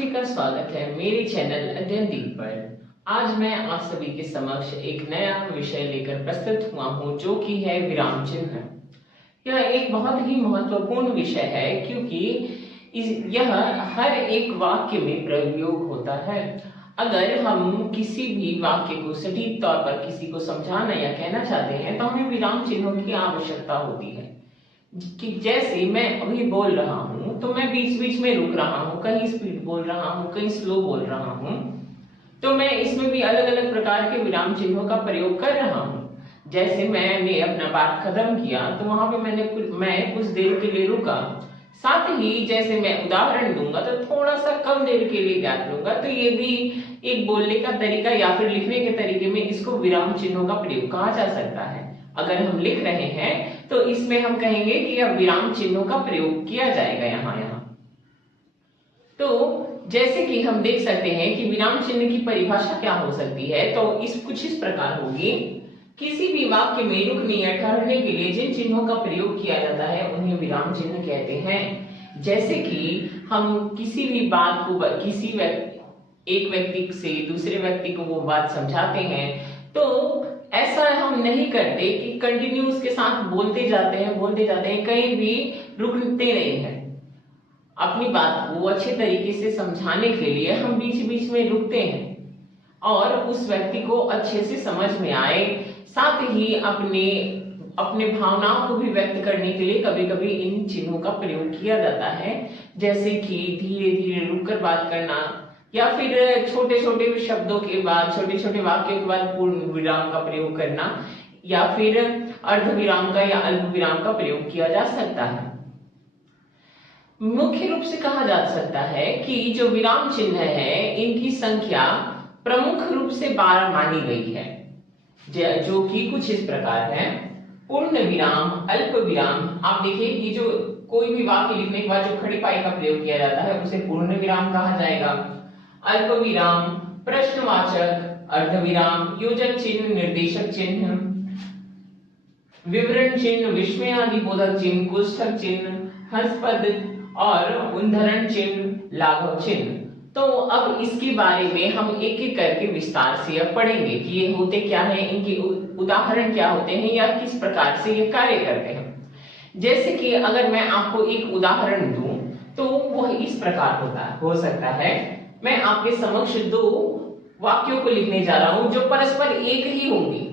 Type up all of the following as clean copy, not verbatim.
सभी का स्वागत है मेरे चैनल अध्ययन दीप पर। आज मैं आप सभी के समक्ष एक नया विषय लेकर प्रस्तुत हुआ हूँ जो कि है विराम चिन्ह। यह एक बहुत ही महत्वपूर्ण विषय है क्योंकि यह हर एक वाक्य में प्रयोग होता है। अगर हम किसी भी वाक्य को सटीक तौर पर किसी को समझाना या कहना चाहते हैं तो हमें विराम चिन्हों की आवश्यकता होती है। कि जैसे मैं अभी बोल रहा हूं तो मैं बीच बीच में रुक रहा हूं, कहीं स्पीड बोल रहा हूं, कहीं स्लो बोल रहा हूं, तो मैं इसमें भी अलग अलग प्रकार के विराम चिन्हों का प्रयोग कर रहा हूं। जैसे मैंने अपना बात खत्म किया तो वहां पे मैं कुछ देर के लिए रुका। साथ ही जैसे मैं उदाहरण दूंगा तो थोड़ा सा कम देर के लिए गैप लूंगा। तो ये भी एक बोलने का तरीका या फिर लिखने के तरीके में इसको विराम चिन्हों का प्रयोग कहा जा सकता है। अगर हम लिख रहे हैं तो इसमें हम कहेंगे कि यह विराम चिन्हों का प्रयोग किया जाएगा यहाँ। तो जैसे कि हम देख सकते हैं कि विराम चिन्ह की परिभाषा क्या हो सकती है, तो कुछ इस प्रकार होगी। किसी भी वाक्य में रुकने या ठहरने के लिए जिन चिन्हों का प्रयोग किया जाता है उन्हें विराम चिन्ह कहते हैं। जैसे कि हम किसी भी बात को एक व्यक्ति से दूसरे व्यक्ति को वो बात समझाते हैं तो ऐसा हम नहीं करते कि कंटिन्यू उसके साथ बोलते जाते हैं, कहीं भी रुकते नहीं हैं। अपनी बात को अच्छे तरीके से समझाने के लिए हम बीच बीच में रुकते हैं और उस व्यक्ति को अच्छे से समझ में आए। साथ ही अपने भावनाओं को भी व्यक्त करने के लिए कभी कभी इन चिन्हों का प्रयोग किया जाता है। जैसे कि धीरे धीरे रुककर बात करना या फिर छोटे छोटे शब्दों के बाद, छोटे छोटे वाक्यों के बाद पूर्ण विराम का प्रयोग करना या फिर अर्ध विराम का या अल्प विराम का प्रयोग किया जा सकता है। मुख्य रूप से कहा जा सकता है कि जो विराम चिन्ह है इनकी संख्या प्रमुख रूप से 12 मानी गई है, जो कि कुछ इस प्रकार है। पूर्ण विराम, अल्प विराम। आप देखिए कि जो कोई भी वाक्य लिखने के बाद जो खड़ी पाई का प्रयोग किया जाता है उसे पूर्ण विराम कहा जाएगा। अल्प विराम, प्रश्नवाचक, अर्धविराम, योजक चिन्ह, निर्देशक चिन्ह, विवरण चिन्ह, विस्मयादिबोधक चिन्ह, कोष्ठक चिन्ह, हंसपद और उद्धरण चिन्ह, लाघव चिन्ह। तो अब इसके बारे में हम एक एक करके विस्तार से अब पढ़ेंगे कि ये होते क्या हैं, इनके उदाहरण क्या होते हैं या किस प्रकार से ये कार्य करते हैं। जैसे कि अगर मैं आपको एक उदाहरण दूं तो वह इस प्रकार हो सकता है। मैं आपके समक्ष 2 वाक्यों को लिखने जा रहा हूं जो परस्पर एक ही होंगी।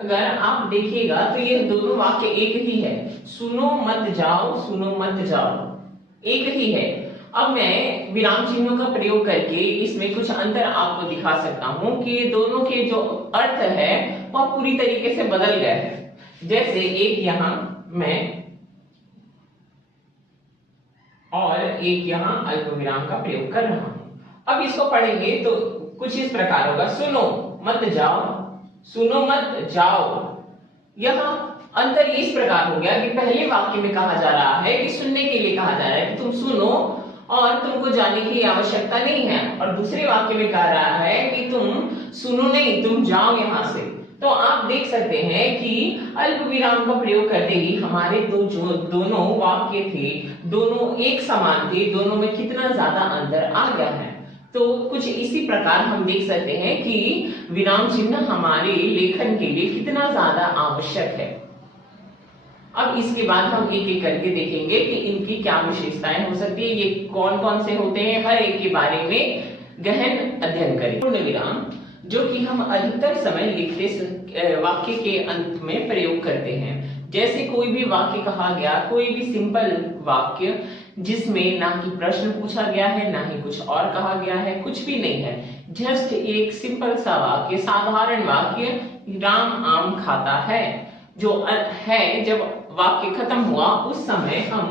अगर आप देखिएगा तो ये दोनों वाक्य एक ही है। सुनो मत जाओ, सुनो मत जाओ, एक ही है। अब मैं विराम चिन्हों का प्रयोग करके इसमें कुछ अंतर आपको दिखा सकता हूं कि ये दोनों के जो अर्थ है वह पूरी तरीके से बदल गए हैं। जैसे एक यहां मैं और एक यहां अल्प विराम का प्रयोग कर रहा हूं। अब इसको पढ़ेंगे तो कुछ इस प्रकार होगा। सुनो मत जाओ, सुनो मत जाओ। यहां अंतर इस प्रकार हो गया कि पहले वाक्य में कहा जा रहा है कि सुनने के लिए कहा जा रहा है कि तुम सुनो और तुमको जाने की आवश्यकता नहीं है, और दूसरे वाक्य में कहा रहा है कि तुम सुनो नहीं, तुम जाओ यहां से। तो आप देख सकते हैं कि अल्प विराम का प्रयोग करते ही हमारे दोनों वाक्य थे, दोनों एक समान थे, दोनों में कितना ज्यादा अंतर आ गया है। तो कुछ इसी प्रकार हम देख सकते हैं कि विराम चिन्ह हमारे लेखन के लिए कितना ज्यादा आवश्यक है। अब इसके बाद हम एक एक करके देखेंगे कि इनकी क्या विशेषताएं हो सकती है, ये कौन कौन से होते हैं, हर एक के बारे में गहन अध्ययन करें। पूर्ण विराम जो कि हम अधिकतर समय लिखते वाक्य के अंत में प्रयोग करते हैं। जैसे कोई भी वाक्य कहा गया, कोई भी सिंपल वाक्य जिसमें ना कि प्रश्न पूछा गया है ना ही कुछ और कहा गया है, कुछ भी नहीं है, जस्ट एक सिंपल सा वाक्य, साधारण वाक्य, राम आम खाता है, जो है जब वाक्य खत्म हुआ उस समय हम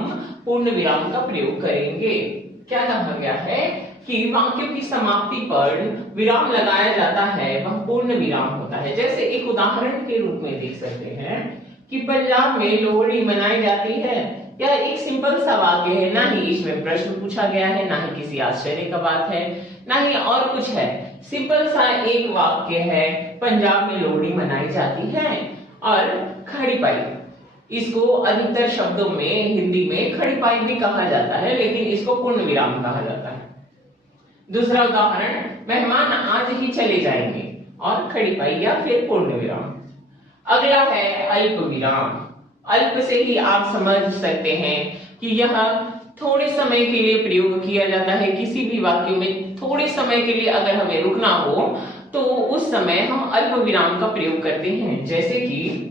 पूर्ण विराम का प्रयोग करेंगे। क्या कहा गया है कि वाक्य की समाप्ति पर विराम लगाया जाता है, वह पूर्ण विराम होता है। जैसे एक उदाहरण के रूप में देख सकते हैं कि पंजाब में लोहड़ी मनाई जाती है। यह एक सिंपल सा वाक्य है, ना ही इसमें प्रश्न पूछा गया है, ना ही किसी आश्चर्य का बात है, ना ही और कुछ है। सिंपल सा एक वाक्य है, पंजाब में लोहड़ी मनाई जाती है। और खड़ी पाई, इसको अधिकतर शब्दों में हिंदी में खड़ी पाई भी कहा जाता है, लेकिन इसको पूर्ण विराम कहा जाता है। दूसरा उदाहरण, मेहमान आज ही चले जाएंगे, और खड़ी पाई या फिर पूर्ण विराम। अगला है अल्प विराम। अल्प से ही आप समझ सकते हैं कि यह थोड़े समय के लिए प्रयोग किया जाता है। किसी भी वाक्य में थोड़े समय के लिए अगर हमें रुकना हो तो उस समय हम अल्प विराम का प्रयोग करते हैं। जैसे कि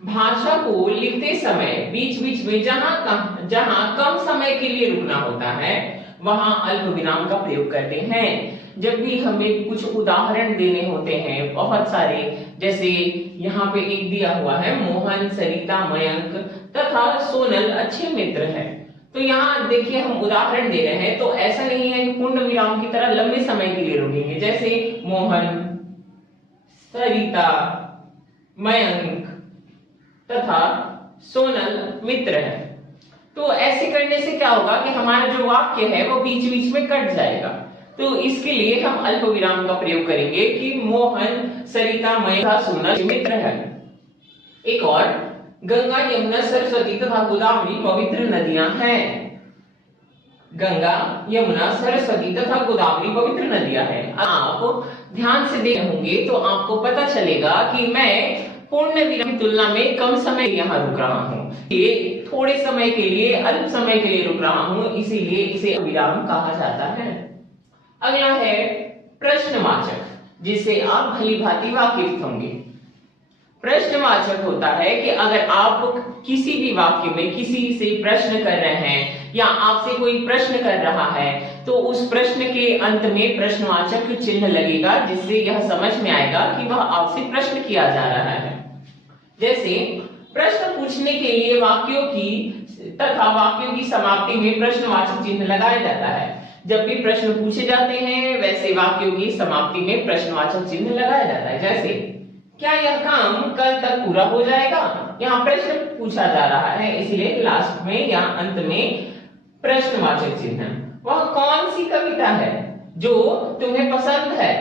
भाषा को लिखते समय बीच बीच में जहां कम समय के लिए रुकना होता है वहां अल्प विराम का प्रयोग करते हैं। जब भी हमें कुछ उदाहरण देने होते हैं बहुत सारे, जैसे यहाँ पे एक दिया हुआ है, मोहन, सरिता, मयंक तथा सोनल अच्छे मित्र हैं। तो यहाँ देखिए हम उदाहरण दे रहे हैं, तो ऐसा नहीं है कि पूर्ण विराम की तरह लंबे समय के लिए रुकेंगे। जैसे मोहन, सरिता, मयंक तथा सोनल मित्र है। तो ऐसे करने से क्या होगा कि हमारा जो वाक्य है वो बीच बीच में कट जाएगा। तो इसके लिए हम अल्प विराम का प्रयोग करेंगे कि मोहन, सरिता, मयंक, सोनल मित्र है। एक और, गंगा, यमुना, सरस्वती तथा गोदावरी पवित्र नदियां हैं। गंगा, यमुना, सरस्वती तथा गोदावरी पवित्र नदियां हैं। आप ध्यान से देख होंगे तो आपको पता चलेगा कि मैं पूर्ण विराम की तुलना में कम समय यहाँ रुक रहा हूँ। ये थोड़े समय के लिए, अल्प समय के लिए रुक रहा हूँ, इसीलिए इसे विराम कहा जाता है। अगला है प्रश्नवाचक, जिससे आप भली भांति वाकिफ होंगे। प्रश्नवाचक होता है कि अगर आप किसी भी वाक्य में किसी से प्रश्न कर रहे हैं या आपसे कोई प्रश्न कर रहा है तो उस प्रश्न के अंत में प्रश्नवाचक चिन्ह लगेगा, जिससे यह समझ में आएगा कि वह आपसे प्रश्न किया जा रहा है। जैसे प्रश्न पूछने के लिए वाक्यों की समाप्ति में प्रश्नवाचक चिन्ह लगाया जाता है। जब भी प्रश्न पूछे जाते हैं वैसे वाक्यों की समाप्ति में प्रश्नवाचक चिन्ह लगाया जाता है। जैसे, क्या यह काम कल तक पूरा हो जाएगा? यहाँ प्रश्न पूछा जा रहा है, इसलिए लास्ट में या अंत में प्रश्नवाचक चिन्ह। वह कौन सी कविता है जो तुम्हें पसंद है?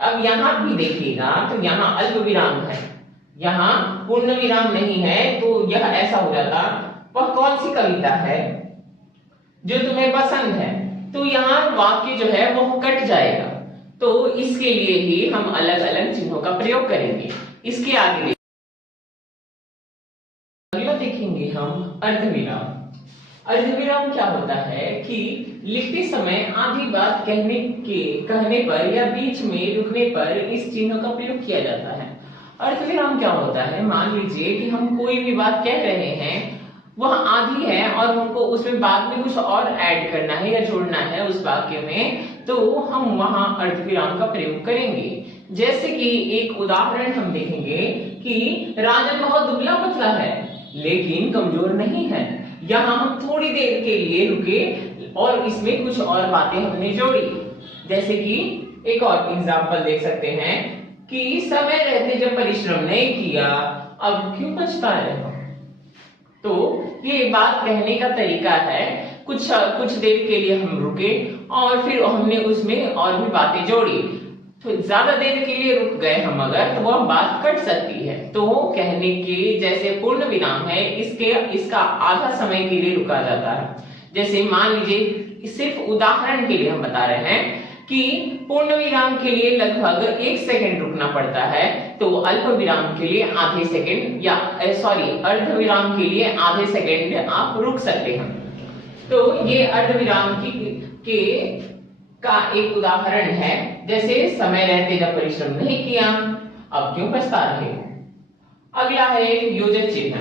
अब यहाँ भी देखिएगा तो यहाँ अल्प विराम है, यहाँ पूर्ण विराम नहीं है, तो यह ऐसा हो जाता, वह कौन सी कविता है जो तुम्हें पसंद है? तो यहाँ वाक्य जो है वो कट जाएगा। तो इसके लिए ही हम अलग अलग चिन्हों का प्रयोग करेंगे। इसके आगे अगला देखेंगे हम अर्धविराम। अर्धविराम क्या होता है कि लिखते समय आधी बात कहने पर या बीच में रुकने पर इस चिन्ह का प्रयोग किया जाता है। अर्धविराम क्या होता है, मान लीजिए कि हम कोई भी बात कह रहे हैं, वह आधी है और हमको उसमें बाद में कुछ और ऐड करना है या जोड़ना है उस वाक्य में, तो हम वहां अर्धविराम का प्रयोग करेंगे। जैसे कि एक उदाहरण हम देखेंगे कि राजन बहुत दुबला पतला है लेकिन कमजोर नहीं है। यहाँ हम थोड़ी देर के लिए रुके और इसमें कुछ और बातें हमने जोड़ी। जैसे कि एक और एग्जाम्पल देख सकते हैं कि समय रहते जब परिश्रम नहीं किया अब क्यों पछता रहे हो। तो ये बात कहने का तरीका है। कुछ देर के लिए हम रुके और फिर हमने उसमें और भी बातें जोड़ी। तो ज्यादा देर के लिए रुक गए हम अगर, तो वह बात कट सकती है। तो कहने के जैसे पूर्ण विराम है, इसका आधा समय के लिए रुका जाता है। जैसे मान लीजिए, सिर्फ उदाहरण के लिए हम बता रहे हैं कि पूर्ण विराम के लिए लगभग 1 सेकंड रुकना पड़ता है, तो अल्प विराम के लिए आधे सेकंड या अर्ध विराम के लिए आधे सेकंड आप रुक सकते हैं। तो ये अर्ध विराम का एक उदाहरण है। जैसे समय रहते जब परिश्रम नहीं किया अब क्यों पछता रहे हो। अगला है योजक चिन्ह।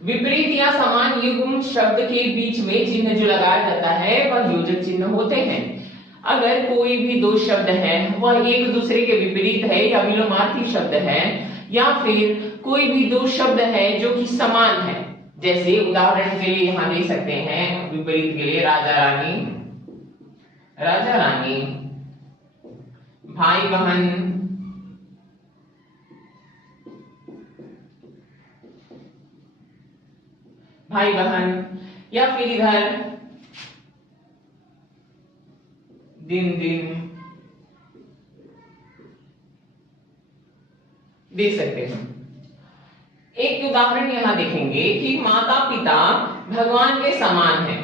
विपरीत या समान युग्म शब्द के बीच में चिन्ह जो लगाया जाता है वह योजक चिन्ह होते हैं। अगर कोई भी दो शब्द है वह एक दूसरे के विपरीत है या विलोमार्थी शब्द है, या फिर कोई भी दो शब्द है जो कि समान है, जैसे उदाहरण के लिए यहां दे सकते हैं विपरीत के लिए राजा रानी, भाई बहन, भाई बहन, या फिर इधर दिन दिन दे सकते हैं। एक उदाहरण यहां देखेंगे कि माता पिता भगवान के समान है।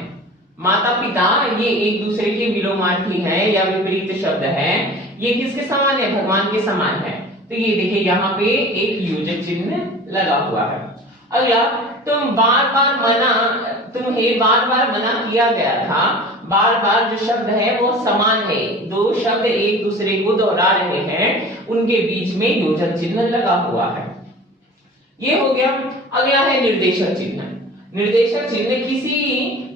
माता पिता ये एक दूसरे के विलोमार्थी है या विपरीत शब्द है। ये किसके समान है? भगवान के समान है। तो ये देखिए यहाँ पे एक योजक चिन्ह लगा हुआ है। अगला, तुम्हें बार बार मना किया गया था। बार बार जो शब्द है वो समान है, दो शब्द एक दूसरे को दोहरा रहे हैं, उनके बीच में योजक चिन्ह लगा हुआ है। ये हो गया। अगला है निर्देशक चिन्ह। निर्देशक चिन्ह किसी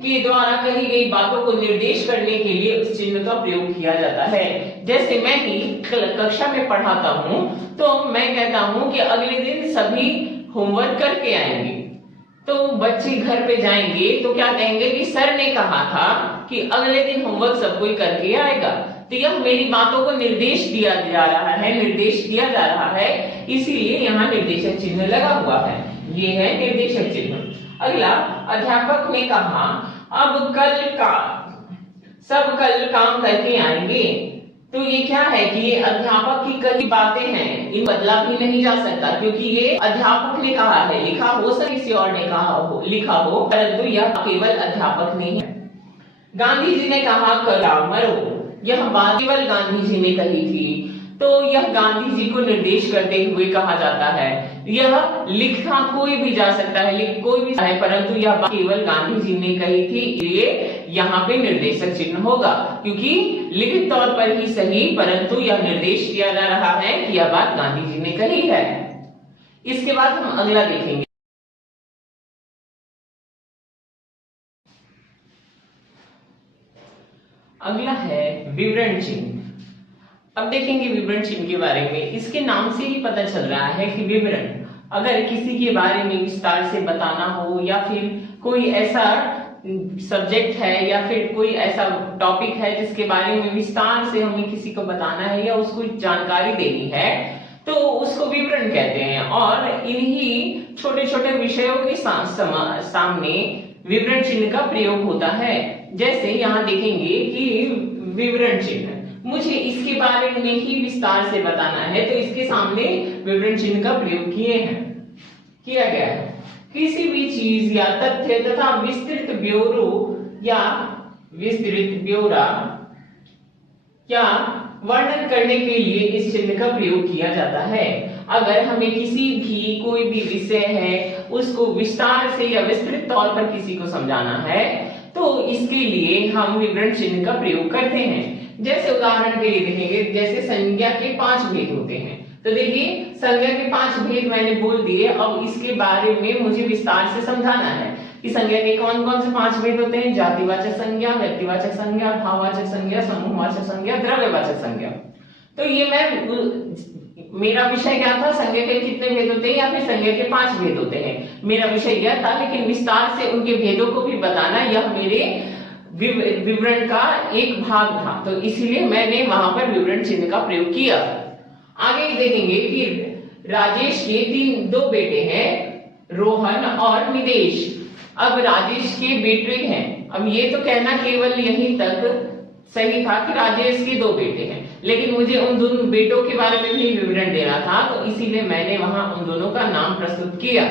के द्वारा कही गई बातों को निर्देश करने के लिए उस चिन्ह का प्रयोग किया जाता है। जैसे मैं ही कक्षा में पढ़ाता हूं तो मैं कहता हूं कि अगले दिन सभी होमवर्क करके आएंगे, तो बच्चे घर पे जाएंगे तो क्या कहेंगे कि सर ने कहा था कि अगले दिन होमवर्क सब कोई करके आएगा। तो यह मेरी बातों को निर्देश दिया जा रहा है, निर्देश दिया जा रहा है, इसीलिए यहाँ निर्देशक चिन्ह लगा हुआ है। ये है निर्देशक चिन्ह। अगला, अध्यापक ने कहा अब सब कल काम करके आएंगे। तो ये क्या है कि ये अध्यापक की कई बातें हैं, इन बदला भी नहीं जा सकता, क्योंकि ये अध्यापक ने कहा है। लिखा हो सकता किसी और ने कहा हो, लिखा हो, परंतु यह केवल अध्यापक नहीं है। गांधी जी ने कहा कला मरो, यह बात केवल गांधी जी ने कही थी, तो यह गांधी जी को निर्देश करते हुए कहा जाता है। यह लिखा कोई भी जा सकता है, लिख कोई भी है, परंतु यह बात केवल गांधी जी ने कही थी, इसलिए यहाँ पे निर्देशक चिन्ह होगा, क्योंकि लिखित तौर पर ही सही, परंतु यह निर्देश किया जा रहा है कि यह बात गांधी जी ने कही है। इसके बाद हम अगला देखेंगे। अगला है विवरण चिन्ह। अब देखेंगे विवरण चिन्ह के बारे में। इसके नाम से ही पता चल रहा है कि विवरण, अगर किसी के बारे में विस्तार से बताना हो, या फिर कोई ऐसा सब्जेक्ट है या फिर कोई ऐसा टॉपिक है जिसके बारे में विस्तार से हमें किसी को बताना है या उसको जानकारी देनी है, तो उसको विवरण कहते हैं। और इन्हीं छोटे छोटे विषयों के सामने विवरण चिन्ह का प्रयोग होता है। जैसे यहाँ देखेंगे कि विवरण चिन्ह, मुझे इसके बारे में ही विस्तार से बताना है, तो इसके सामने विवरण चिन्ह का प्रयोग किया गया है। किसी भी चीज या तथ्य तथा विस्तृत ब्यौरा या वर्णन करने के लिए इस चिन्ह का प्रयोग किया जाता है। अगर हमें कोई भी विषय है उसको विस्तार से या विस्तृत तौर पर किसी को समझाना है, तो इसके लिए हम विवरण चिन्ह का प्रयोग करते हैं। जैसे उदाहरण के लिए देखेंगे, जैसे संज्ञा के 5 भेद होते हैं, तो देखिए संज्ञा के 5 भेद मैंने बोल दिए। अब इसके बारे में मुझे विस्तार से समझाना है कि संज्ञा के कौन कौन से 5 भेद होते हैं। जातिवाचक संज्ञा, व्यक्तिवाचक संज्ञा, भाववाचक संज्ञा, समूहवाचक संज्ञा, द्रव्यवाचक संज्ञा। तो ये मेरा विषय क्या था, संज्ञा के कितने भेद होते हैं या फिर संज्ञा के 5 भेद होते हैं, मेरा विषय यह था। लेकिन विस्तार से उनके भेदों को भी बताना यह मेरे विवरण का एक भाग था, तो इसीलिए मैंने वहां पर विवरण चिन्ह का प्रयोग किया। आगे देखेंगे कि राजेश के 2 बेटे हैं, रोहन और निदेश। अब राजेश के बेटे हैं, अब ये तो कहना केवल यहीं तक सही था कि राजेश के 2 बेटे हैं, लेकिन मुझे उन दोनों बेटों के बारे में भी विवरण देना था, तो इसीलिए मैंने वहां उन दोनों का नाम प्रस्तुत किया।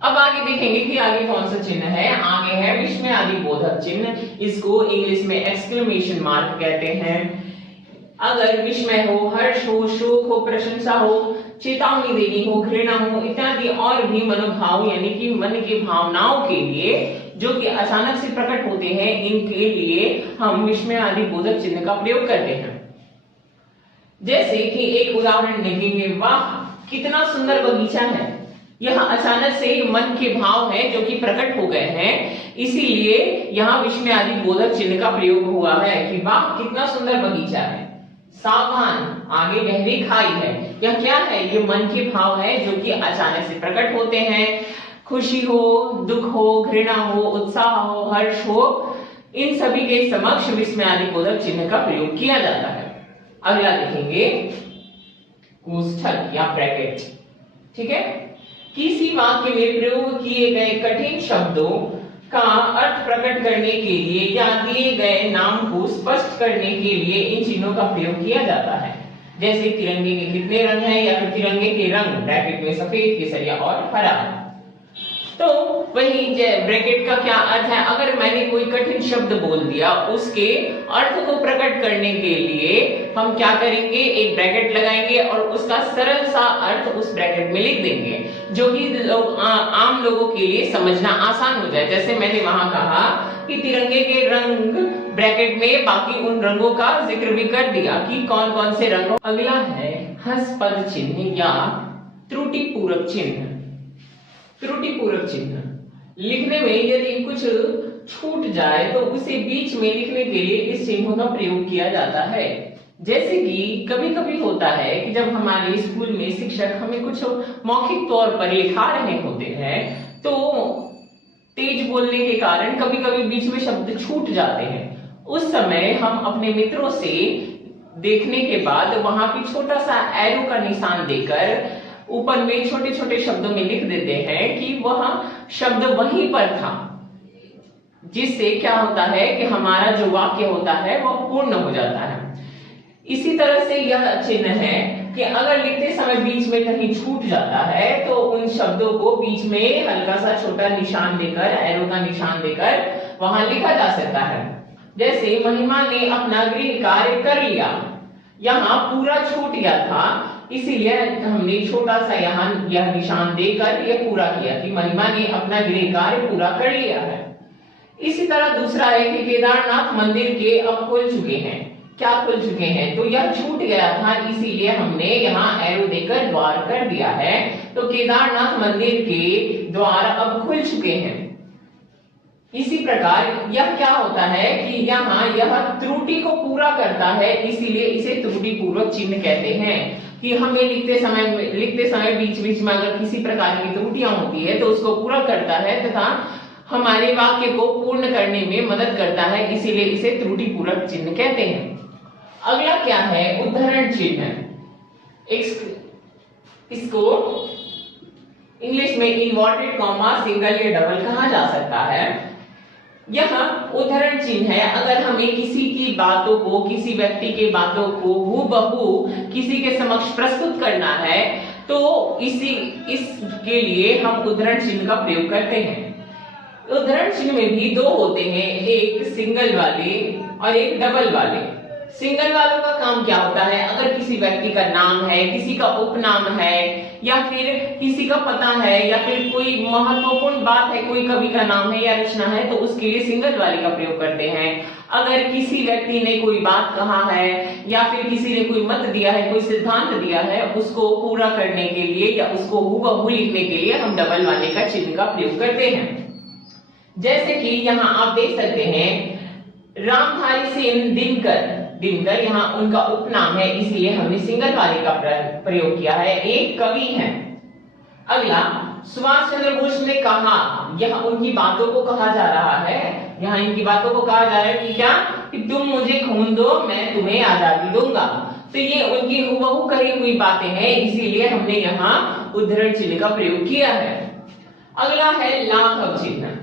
अब आगे देखेंगे कि आगे कौन सा चिन्ह है। आगे है विस्मयादि बोधक चिन्ह, इसको इंग्लिश में एक्सक्लेमेशन मार्क कहते हैं। अगर विस्मय हो, हर्ष हो, शोक हो, प्रशंसा हो, चेतावनी देनी हो, घृणा हो इत्यादि और भी मनोभाव यानी कि मन की भावनाओं के लिए जो कि अचानक से प्रकट होते हैं, इनके लिए हम विस्मयादि बोधक चिन्ह का प्रयोग करते हैं। जैसे कि एक उदाहरण देखेंगे, वाह कितना सुंदर बगीचा है। यह अचानक से मन के भाव है जो कि प्रकट हो गए हैं, इसीलिए यहाँ विस्मयादि बोधक चिन्ह का प्रयोग हुआ है कि वाह कितना सुंदर बगीचा है। सावधान, आगे गहरी खाई है। यह क्या है? ये मन के भाव है जो कि अचानक से प्रकट होते हैं। खुशी हो, दुख हो, घृणा हो, उत्साह हो, हर्ष हो, इन सभी के समक्ष विस्मयादि बोधक चिन्ह का प्रयोग किया जाता है। अगला देखेंगे कोष्ठक या ब्रैकेट। ठीक है, किसी वाक्य में प्रयोग किए गए कठिन शब्दों का अर्थ प्रकट करने के लिए या दिए गए नाम को स्पष्ट करने के लिए इन चिन्हों का प्रयोग किया जाता है। जैसे तिरंगे के कितने रंग हैं, या फिर तिरंगे के रंग ब्रैकेट में सफेद, केसरिया और हरा। तो वही ब्रैकेट का क्या अर्थ है, अगर मैंने कोई कठिन शब्द बोल दिया उसके अर्थ को प्रकट करने के लिए हम क्या करेंगे, एक ब्रैकेट लगाएंगे और उसका सरल सा अर्थ उस ब्रैकेट में लिख देंगे, जो कि आम लोगों के लिए समझना आसान हो जाए। जैसे मैंने वहां कहा कि तिरंगे के रंग ब्रैकेट में बाकी उन रंगों का जिक्र भी कर दिया कि कौन कौन से रंग। अगला है हंसपद चिन्ह या त्रुटिपूरक चिन्ह। त्रुटिपूरक चिन्ह लिखने में यदि कुछ छूट जाए तो उसे बीच में लिखने के लिए इस चिन्हों का प्रयोग किया जाता है। जैसे कि कभी कभी होता है कि जब हमारे स्कूल में शिक्षक हमें कुछ मौखिक तौर पर लिखा रहे होते हैं तो तेज बोलने के कारण कभी कभी बीच में शब्द छूट जाते हैं। उस समय हम अपने मित्रों से देखने के बाद वहां पे छोटा सा एरो का निशान देकर ऊपर में छोटे छोटे शब्दों में लिख देते हैं कि वह शब्द वहीं पर था, जिससे क्या होता है कि हमारा जो वाक्य होता है वह पूर्ण हो जाता है। इसी तरह से यह चिन्ह है कि अगर लिखते समय बीच में कहीं छूट जाता है तो उन शब्दों को बीच में हल्का सा छोटा निशान देकर, एरो का निशान देकर वहां लिखा जा सकता है। जैसे महिमा ने अपना गृह कार्य कर लिया, यहाँ पूरा छूट गया था, इसीलिए हमने छोटा सा यहाँ यह निशान देकर यह पूरा किया कि महिमा ने अपना गृह कार्य पूरा कर लिया है। इसी तरह दूसरा है कि केदारनाथ मंदिर के अब खुल चुके हैं। क्या खुल चुके हैं, तो यह छूट गया था, इसीलिए हमने यहाँ एरो देकर द्वार कर दिया है। तो केदारनाथ मंदिर के द्वार अब खुल चुके हैं। इसी प्रकार यह क्या होता है कि यहाँ यह त्रुटि को पूरा करता है, इसीलिए इसे त्रुटिपूर्वक चिन्ह कहते हैं। कि हमें लिखते समय बीच बीच में अगर किसी प्रकार की त्रुटियां होती है तो उसको पूरा करता है तथा हमारे वाक्य को पूर्ण करने में मदद करता है, इसीलिए इसे त्रुटिपूरक चिन्ह कहते हैं। अगला क्या है, उद्धरण चिन्ह। इसको इंग्लिश में इन्वर्टेड कॉमा, सिंगल या डबल कहा जा सकता है। यह उद्धरण चिन्ह है अगर हमें किसी की बातों को, किसी व्यक्ति के बातों को हूबहू किसी के समक्ष प्रस्तुत करना है तो इसके लिए हम उद्धरण चिन्ह का प्रयोग करते हैं। उद्धरण चिन्ह में भी दो होते हैं, एक सिंगल वाले और एक डबल वाले। सिंगल वालों का काम क्या होता है, अगर किसी व्यक्ति का नाम है, किसी का उपनाम है, या फिर किसी का पता है, या फिर कोई महत्वपूर्ण बात है, कोई कवि का नाम है या रचना है, तो उसके लिए सिंगल वाले का प्रयोग करते हैं। अगर किसी व्यक्ति ने कोई बात कहा है या फिर किसी ने कोई मत दिया है, कोई सिद्धांत दिया है, उसको पूरा करने के लिए या उसको हूबहू लिखने के लिए हम डबल वाले का चिन्ह का प्रयोग करते हैं। जैसे कि यहाँ आप देख सकते हैं रामधारी सिंह दिनकर, यहाँ उनका उपनाम है, इसलिए हमने सिंगल वाले का प्रयोग किया है, एक कवि हैं। अगला सुभाष चंद्र बोस ने कहा, यह उनकी बातों को कहा जा रहा है, यहाँ इनकी बातों को कहा जा रहा है कि क्या, कि तुम मुझे खून दो मैं तुम्हें आजादी दूंगा। तो ये उनकी हूबहू कही हुई बातें हैं, इसीलिए हमने यहाँ उद्धरण चिन्ह का प्रयोग किया है। अगला है लाघव चिन्ह।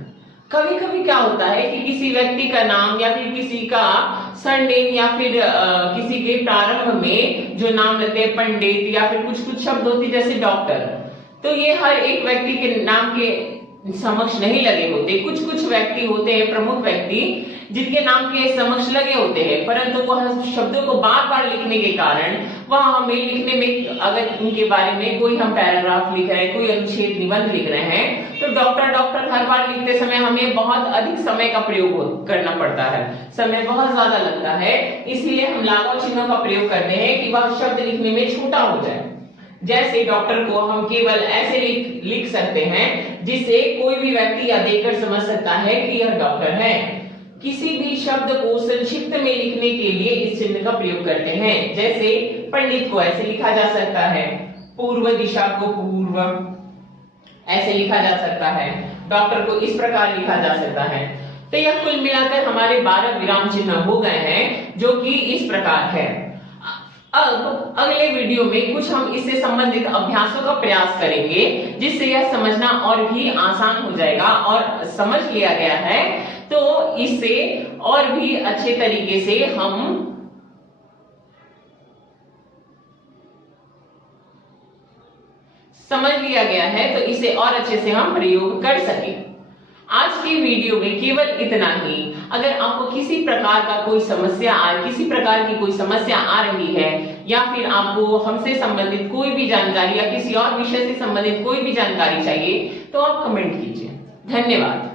कभी कभी क्या होता है कि किसी व्यक्ति का नाम या फिर किसी का सरनेम या फिर किसी के प्रारंभ में जो नाम लेते हैं पंडित या फिर कुछ शब्द होते जैसे डॉक्टर, तो ये हर एक व्यक्ति के नाम के समक्ष नहीं लगे होते। कुछ व्यक्ति होते हैं, प्रमुख व्यक्ति, जिनके नाम के समक्ष लगे होते हैं, परंतु वह शब्दों को बार बार लिखने के कारण वह हमें लिखने में, अगर उनके बारे में कोई हम पैराग्राफ लिख रहे हैं, कोई अनुच्छेद निबंध लिख रहे हैं, तो डॉक्टर हर बार लिखते समय हमें बहुत अधिक समय का प्रयोग करना पड़ता है, समय बहुत ज्यादा लगता है, इसलिए हम लाघव चिन्हों का प्रयोग करते हैं कि वह शब्द लिखने में छोटा हो जाए। जैसे डॉक्टर को हम केवल ऐसे लिख सकते हैं जिससे कोई भी व्यक्ति या देखकर समझ सकता है कि यह डॉक्टर है। किसी भी शब्द को संक्षिप्त में लिखने के लिए इस चिन्ह का प्रयोग करते हैं। जैसे पंडित को ऐसे लिखा जा सकता है, पूर्व दिशा को पूर्व ऐसे लिखा जा सकता है, डॉक्टर को इस प्रकार लिखा जा सकता है। तो यह कुल मिलाकर हमारे 12 विराम चिन्ह हो गए हैं, जो कि इस प्रकार है। अब अगले वीडियो में कुछ हम इससे संबंधित अभ्यासों का प्रयास करेंगे, जिससे यह समझना और भी आसान हो जाएगा। और समझ लिया गया है तो इससे और भी अच्छे तरीके से हम समझ लिया गया है तो इसे और अच्छे से हम प्रयोग कर सकें। आज की वीडियो में केवल इतना ही। अगर आपको किसी प्रकार का कोई किसी प्रकार की कोई समस्या आ रही है, या फिर आपको हमसे संबंधित कोई भी जानकारी या किसी और विषय से संबंधित कोई भी जानकारी चाहिए, तो आप कमेंट कीजिए। धन्यवाद।